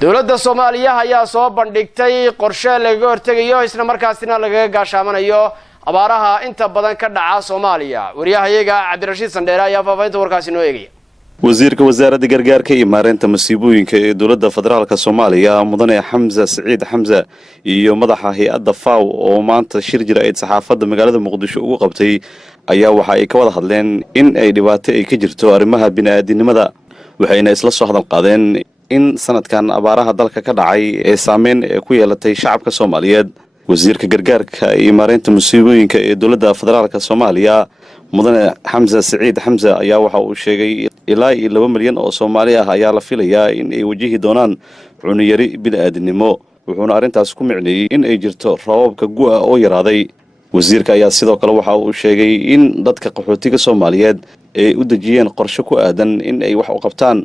dowladda Soomaaliya ayaa soo bandhigtay qorshe laga hortagayo isla markaasina laga gaashaamanayo abaaraha inta badan ka dhaca Soomaaliya. Wariyahayaga Cabdirashiid Sandheere ayaa faafaynta warkaasi noo eegaya. wasiirka wasaaradda gargaarka iyo maareynta masiibooyinka ee dowladda federaalka Soomaaliya mudane Xamza Saciid Xamza iyo madaxa hay'adda FAO oo maanta shir jira ay saxaafadda magaalada Muqdisho ugu qabtay ayaa waxa ay ka wada hadleen in ay dhibaato ay ka jirto arrimaha bini'aadanimada waxayna isla soo hadal qaadeen in sanadkan abaaraha dalka ka dhacay ee saameyn ku yeelatay shacabka Soomaaliyeed. wasiirka gargaarka iyo maareynta masiibooyinka ee dowladda federaalka Soomaaliya mudane Xamza Saciid Xamza ayaa waxa uu sheegay ilaa 2 milyan oo Soomaali ah ayaa la filayaa in ay wajihi doonaan cunno yari bini'aadanimo wuxuuna arintaas ku micneeyay in ay jirto roobabka gu'a oo yaraaday. wasiirka ayaa sidoo kale waxa uu sheegay in dadka qaxootiga Soomaaliyeed ay u dajiyeen qorshe ku aadan in ay wax u qabtaan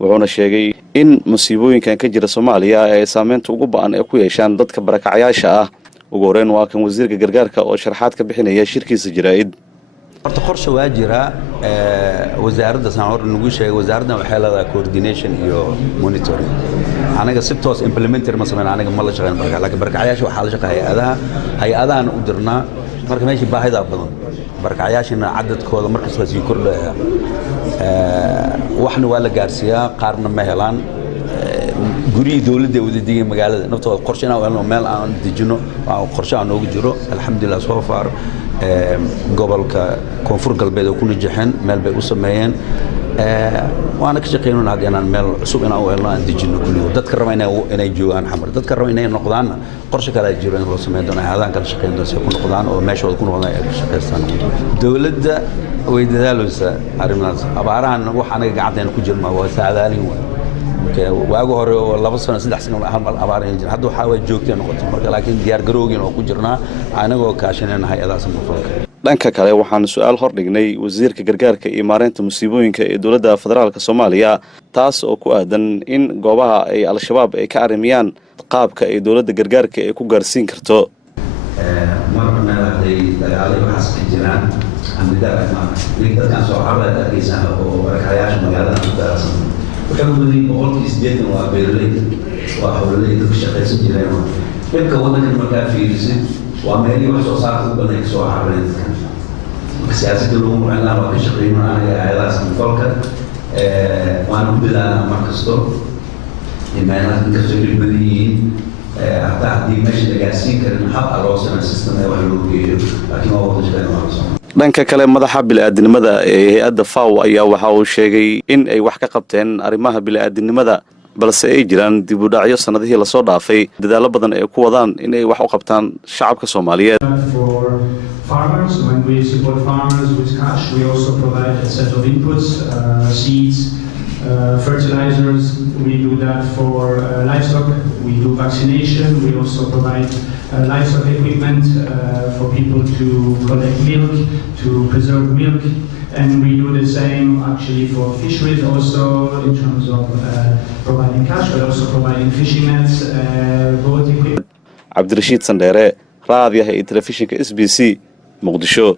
wuxuuna sheegay in masiibooyinkan ka jira Soomaaliya ay saameynta ugu ba'an ay ku yeeshaan dadka barakacayaasha ah. ugu horreyn waa kan wasiirka gargaarka oo sharaxaad ka bixinaya shirkiisa jiraa'id. horta qorshe waa jira wasaaradda saan nagu sheegay wasaaradda waxay leedahay coordination iyo monitoring anaga si toos implementer ma sameeyaan anaga ma la shaqeyn laakiin barakacayaasha waxa la shaqeeyaa hay'adahan u dirnaa marka meeshii baahida badan barakacayaashina cadadkooda markaas waa sii kordhaya waxna waa la gaarsiiyaa qaarna ma helaan guriyada dawladda wada digay magaalada naftooda qorshe inaan meel aan dejino qorshe aan ugu jiro alxamdulillah soo far gobolka koonfur galbeed oo ku najaxeen meel bay u sameeyeen waana ka shaqeynaa hadaan meel cusub inaan u helno aan dejino kulliyo dadka raba inay joogaan xamar dadka raba inay noqdaan qorshe kale jiro in loo sameeyo doona hadaan kala shaqeyn doona si ku noqdaan oo meeshooda ku noqdaan ay shaqeystaan dawladda way dadaalaysaa arrimahaas abaarahan wax anaga gacanteena ku jirma waa saadaalin waagu hore oo 2 sano 3 sano hal mal abaareen jir hadda waxa way joogteen noqoto marka laakiin diyaar garowgin oo ku jirnaa anagoo kaashanayna hay'adaha samafalka. dhanka kale waxaan su'aal hor dhignay wasiirka gargaarka iyo maareynta masiibooyinka ee dowladda federaalka Soomaaliya taas oo ku aadan in goobaha ay al-shabaab ay ka arimiyaan qaabka ay dowladda gargaarka ay ku gaarsiin karto marna ay dagaalay waxa ka jiraan amnidaad ma dadkan soo xarada arkaysan oo barakayaasha magaalada ku daarsan waxay u wadeen boqolkiiba 80 waa beeraleyda waa hawleyda ku shaqeysan jireen dadka wadanka markaa fiirsan waa meelii wax soo saarka u badan soo xareen siyaasadda lagu macnaa waa ka shaqeynaa anaga ayadaas dalka waana u dadaalnaa markasto imaanaad ka soo dhibadiyeen hatta haddii meesha la gaarsiin karin hab aloosana system ay wax loo geeyo laakiin waa wada shaqeynaa. dhanka kale madaxa bini'aadanimada ee hay'adda FAO ayaa waxa uu sheegay in ay wax ka qabteen arrimaha bini'aadanimada balse ay jiraan dib u dhacyo sanadihii la soo dhaafay dadaalo badan ay ku wadaan in ay wax u qabtaan shacabka Soomaaliyeed. Farmers, when we support farmers with cash, we also provide a set of inputs, seeds, fertilizers. We do that for livestock. We do vaccination. We also provide livestock equipment for people to collect milk, to preserve milk. And we do the same actually for fisheries also in terms of providing cash, but also providing fishing nets, boat equipment. Cabdirashiid Sandheere, raadiyaha iyo telefishinka SBC, Muqdisho.